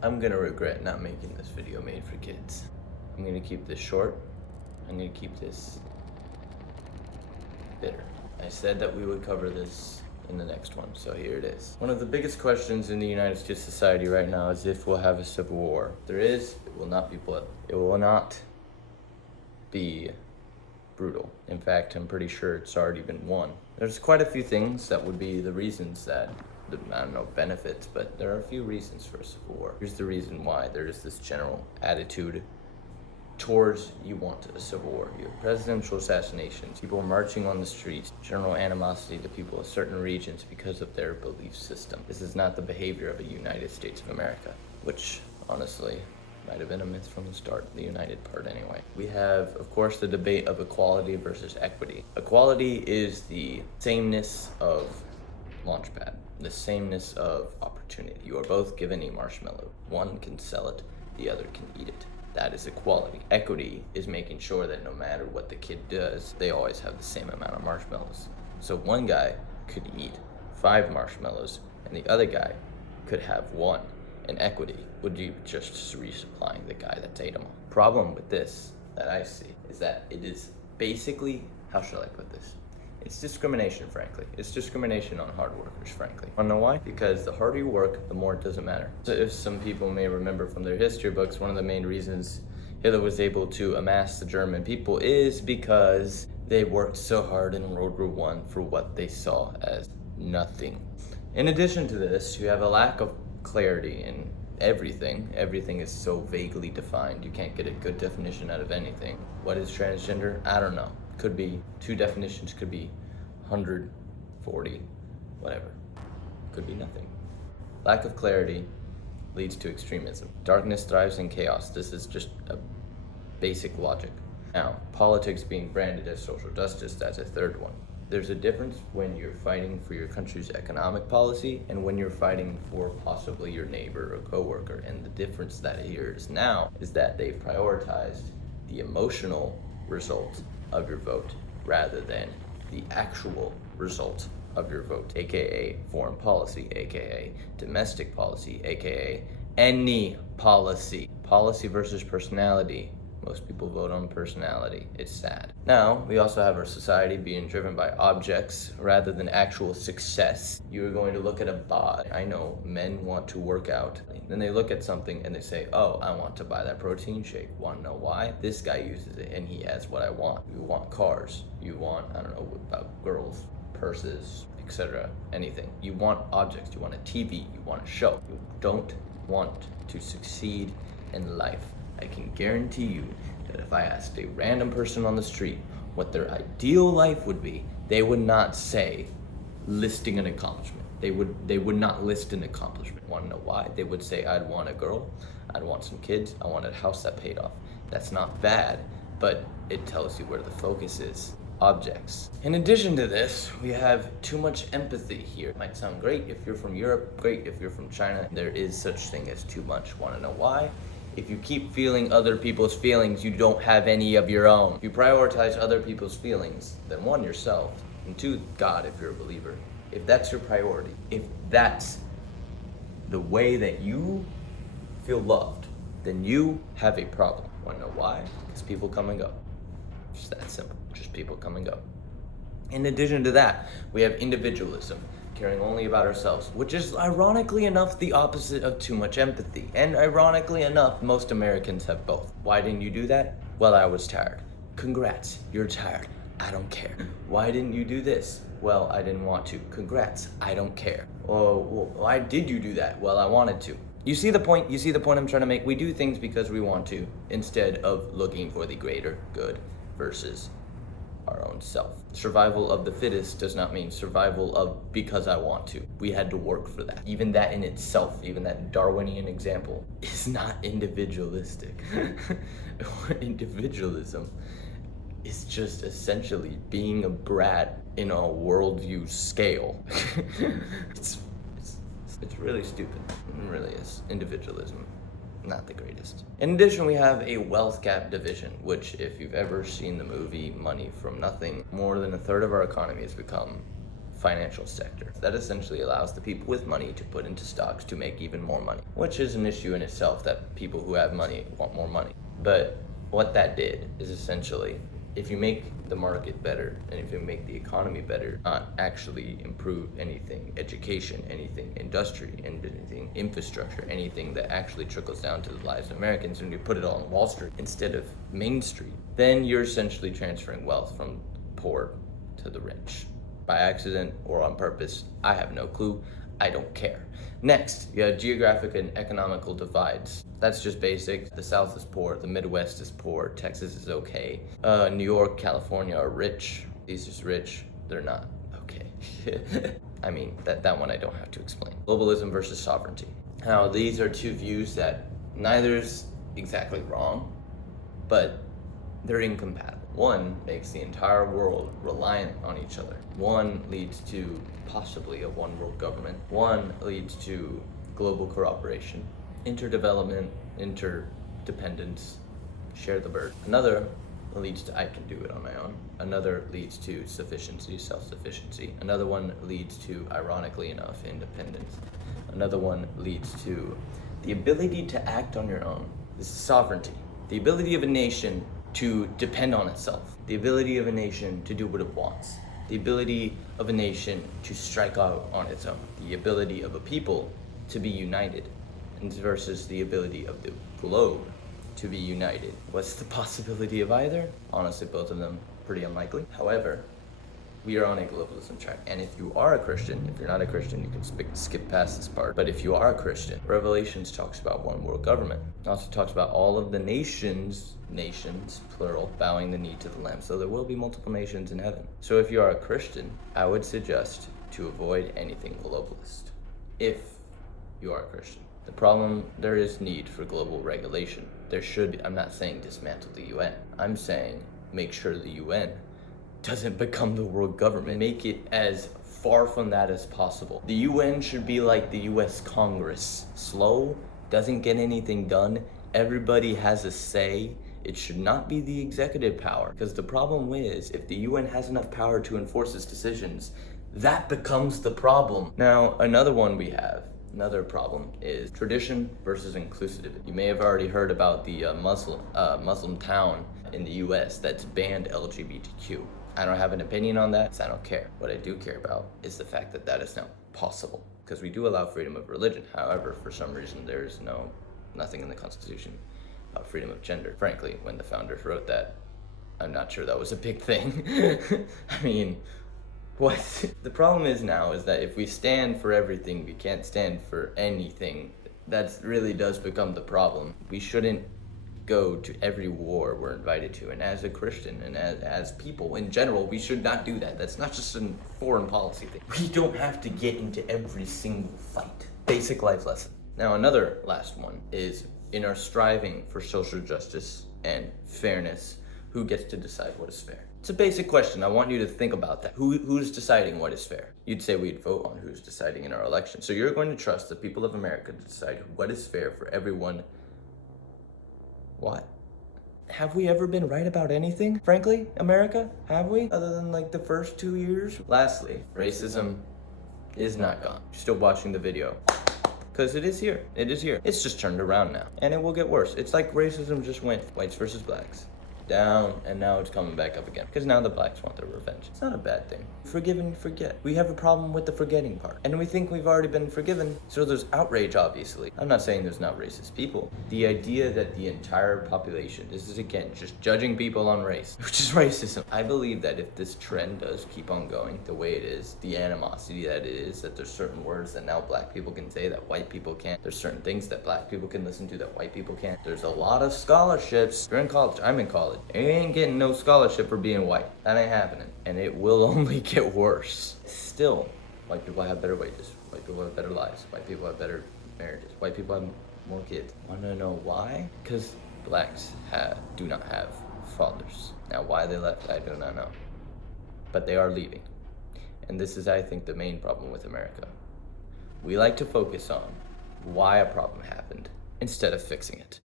I'm gonna regret not making this video made for kids. I'm gonna keep this short. I'm gonna keep this bitter. I said that we would cover this in the next one, so here it is. One of the biggest questions in the United States society right now is if we'll have a civil war. If there is, it will not be blood. It will not be brutal. In fact, I'm pretty sure it's already been won. There's quite a few things that would be the reasons that, I don't know, benefits, but there are a few reasons for a civil war. Here's the reason why there is this general attitude towards you want a civil war. You have presidential assassinations, people marching on the streets, general animosity to people in certain regions because of their belief system. This is not the behavior of a United States of America, which honestly might have been a myth from the start, the united part anyway. We have, of course, the debate of equality versus equity. Equality is the sameness of Launchpad, the sameness of opportunity. You are both given a marshmallow. One can sell it, the other can eat it. That is equality. Equity is making sure that no matter what the kid does, they always have the same amount of marshmallows. So one guy could eat 5 marshmallows and the other guy could have 1. And equity would be just resupplying the guy that's ate them all. Problem with this that I see is that it is basically, how shall I put this? It's discrimination, frankly. It's discrimination on hard workers, frankly. Wanna know why? Because the harder you work, the more it doesn't matter. So if some people may remember from their history books, one of the main reasons Hitler was able to amass the German people is because they worked so hard in World War I for what they saw as nothing. In addition to this, you have a lack of clarity in everything. Everything is so vaguely defined. You can't get a good definition out of anything. What is transgender? I don't know. Could be 2 definitions, could be 140, whatever. Could be nothing. Lack of clarity leads to extremism. Darkness thrives in chaos. This is just a basic logic. Now, politics being branded as social justice, that's a third one. There's a difference when you're fighting for your country's economic policy and when you're fighting for possibly your neighbor or coworker. And the difference that here is now is that they've prioritized the emotional result of your vote rather than the actual result of your vote, aka foreign policy, aka domestic policy, aka any policy. Policy versus personality. Most people vote on personality. It's sad. Now, we also have our society being driven by objects rather than actual success. You're going to look at a body. I know men want to work out. Then they look at something and they say, oh, I want to buy that protein shake. Want to know why? This guy uses it and he has what I want. You want cars. You want, I don't know, about girls, purses, etc. Anything. You want objects. You want a TV. You want a show. You don't want to succeed in life. I can guarantee you that if I asked a random person on the street what their ideal life would be, they would not say listing an accomplishment. They would not list an accomplishment. Want to know why? They would say, I'd want a girl, I'd want some kids, I want a house that paid off. That's not bad, but it tells you where the focus is. Objects. In addition to this, we have too much empathy here. It might sound great if you're from Europe, great if you're from China. There is such thing as too much. Want to know why? If you keep feeling other people's feelings, you don't have any of your own. If you prioritize other people's feelings, then 1, yourself, and 2, God, if you're a believer. If that's your priority, if that's the way that you feel loved, then you have a problem. Wanna know why? Because people come and go. Just that simple. Just people come and go. In addition to that, we have individualism, caring only about ourselves, which is ironically enough the opposite of too much empathy. And ironically enough, most Americans have both. Why didn't you do that? Well, I was tired. Congrats, you're tired. I don't care. Why didn't you do this? Well, I didn't want to. Congrats, I don't care. Oh, well, why did you do that? Well, I wanted to. You see the point? You see the point I'm trying to make? We do things because we want to, instead of looking for the greater good versus our own self. Survival of the fittest does not mean survival of because I want to. We had to work for that. Even that in itself, even that Darwinian example, is not individualistic. Individualism is just essentially being a brat in a worldview scale. It's really stupid. It really is. Individualism. Not the greatest. In addition, we have a wealth gap division, which if you've ever seen the movie Money from Nothing, more than a third of our economy has become financial sector. That essentially allows the people with money to put into stocks to make even more money, which is an issue in itself, that people who have money want more money. But what that did is essentially, if you make the market better and if you make the economy better, not actually improve anything, education, anything, industry, anything, infrastructure, anything that actually trickles down to the lives of Americans, and you put it all on Wall Street instead of Main Street, then you're essentially transferring wealth from poor to the rich. By accident or on purpose, I have no clue. I don't care. Next, you have geographic and economical divides. That's just basic. The South is poor, the Midwest is poor, Texas is okay. New York, California are rich. These just rich, they're not okay. I mean, that one I don't have to explain. Globalism versus sovereignty. Now, these are two views that neither's exactly wrong, but they're incompatible. One makes the entire world reliant on each other. One leads to possibly a one world government. One leads to global cooperation, interdevelopment, interdependence, share the burden. Another leads to I can do it on my own. Another leads to sufficiency, self-sufficiency. Another one leads to, ironically enough, independence. Another one leads to the ability to act on your own. This is sovereignty. The ability of a nation to depend on itself. The ability of a nation to do what it wants. The ability of a nation to strike out on its own. The ability of a people to be united, and versus the ability of the globe to be united. What's the possibility of either? Honestly, both of them pretty unlikely. However, we are on a globalism track, and if you are a Christian, if you're not a Christian, you can skip past this part, but if you are a Christian, Revelations talks about one world government. It also talks about all of the nations, plural, bowing the knee to the Lamb. So there will be multiple nations in heaven. So if you are a Christian, I would suggest to avoid anything globalist. If you are a Christian. The problem, there is need for global regulation. There should be. I'm not saying dismantle the UN. I'm saying make sure the UN doesn't become the world government. Make it as far from that as possible. The UN should be like the US Congress. Slow, doesn't get anything done. Everybody has a say. It should not be the executive power, because the problem is, if the UN has enough power to enforce its decisions, that becomes the problem. Now, another problem is tradition versus inclusivity. You may have already heard about the Muslim town in the US that's banned LGBTQ. I don't have an opinion on that, so I don't care. What I do care about is the fact that that is now possible, because we do allow freedom of religion. However, for some reason, there's nothing in the Constitution about freedom of gender. Frankly, when the founders wrote that, I'm not sure that was a big thing. I mean, what? The problem is now is that if we stand for everything, we can't stand for anything. That really does become the problem. We shouldn't go to every war we're invited to, and as a Christian and as people in general, we should not do that. That's not just a foreign policy thing. We don't have to get into every single fight. Basic life lesson. Now, another last one is, in our striving for social justice and fairness, who gets to decide what is fair? It's a basic question. I want you to think about that. Who's deciding what is fair? You'd say we'd vote on who's deciding in our election. So you're going to trust the people of America to decide what is fair for everyone. What? Have we ever been right about anything? Frankly, America? Have we? Other than like the first 2 years? Lastly, racism is not gone. You're still watching the video. Because it is here. It is here. It's just turned around now. And it will get worse. It's like racism just went whites versus blacks. Down, and now it's coming back up again. Because now the blacks want their revenge. It's not a bad thing. Forgive and forget. We have a problem with the forgetting part. And we think we've already been forgiven, so there's outrage, obviously. I'm not saying there's not racist people. The idea that the entire population, this is again, just judging people on race, which is racism. I believe that if this trend does keep on going the way it is, the animosity that it is, that there's certain words that now black people can say that white people can't. There's certain things that black people can listen to that white people can't. There's a lot of scholarships. You're in college. I'm in college. You ain't getting no scholarship for being white. That ain't happening. And it will only get worse. Still, white people have better wages. White people have better lives. White people have better marriages. White people have more kids. Wanna know why? Because blacks do not have fathers. Now, why they left, I do not know. But they are leaving. And this is, I think, the main problem with America. We like to focus on why a problem happened instead of fixing it.